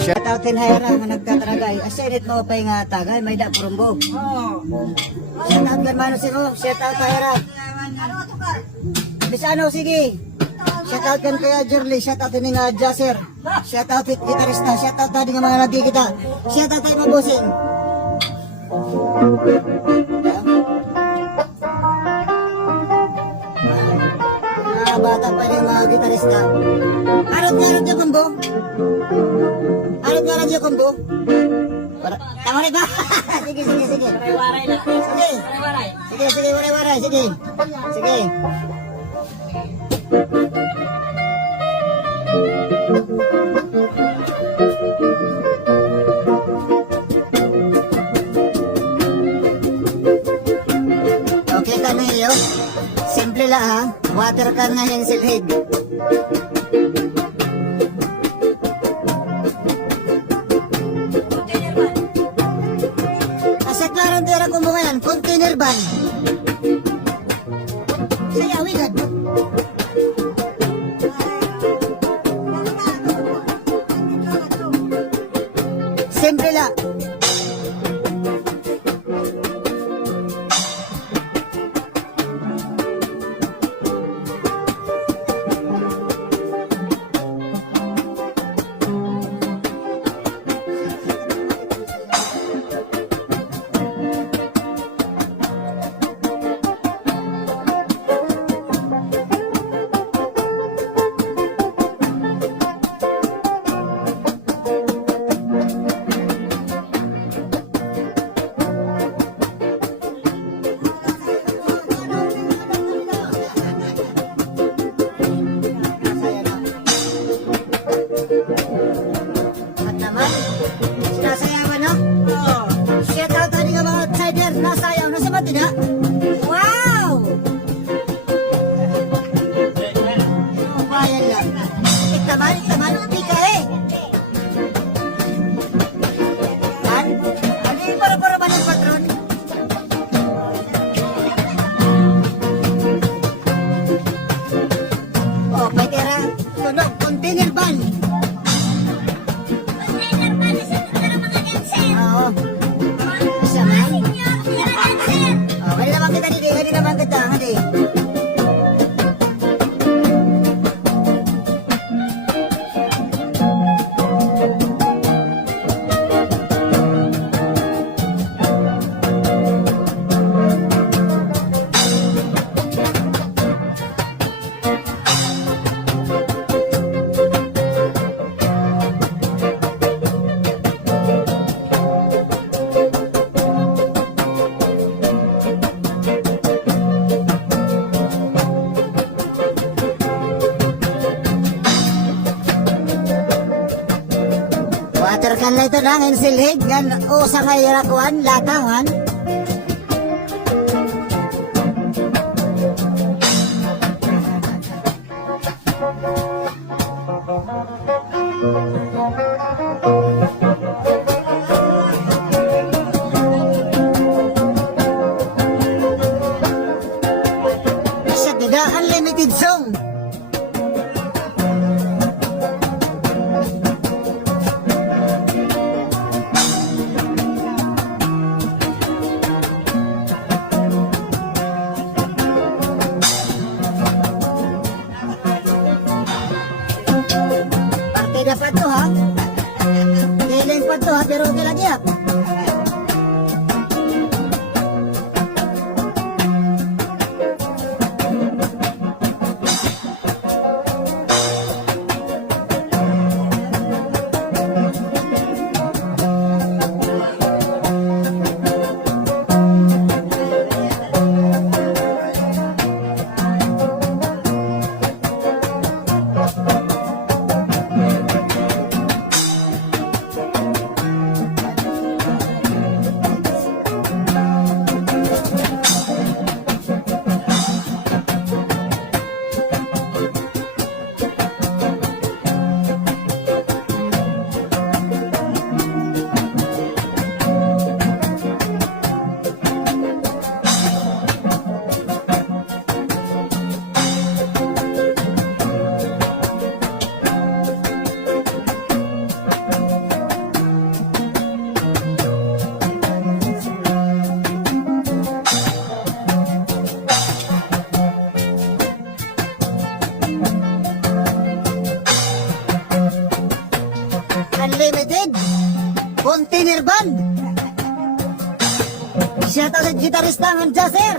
Shout out in Hayra nga nagtatragay. Asinit mo pa nga tagay may da purumbo. Shout out kan mano sino? Shout out Hayra. Bisano sige. Shout out kan kaya Jerly, shout out ni nga Jasser. Shout out gitarista, shout out tadi nga mga lagi kita. Shout out tayo mabusing. Bata pa rin mga gitarista. Arot niya kumbo. Arot niya kumbo. Tama rin ba? Sige. Waray-waray na. Sige. Sige, waray-waray. Sige. Okay ka na iyo? Simple lang ha. Water can nga yung silhig. Asa karantera ko mo ngayon? Container van. Sayawi ka. Simple lang. At naman, sinasayawan no? Shout out tadi ka mga outsider, nasayaw na sa batina. Wow! Bayan lang. Iktaman, pika eh. Kan? Ano yung para man yung patron? Oh, paitera. Tunog, container van. Oo. Isa man? Oh, kali naman kita dito, kali naman kita, hadi. Water can na ito lang, silhig, yan, o sa ngayarakuan, latangan. Sa tidak unlimited song. Partida pa to ha. Feeling pa to ha, pero okay lagi ha. Unlimited. Container band. Shoutout sa gitarista ng Jazzer.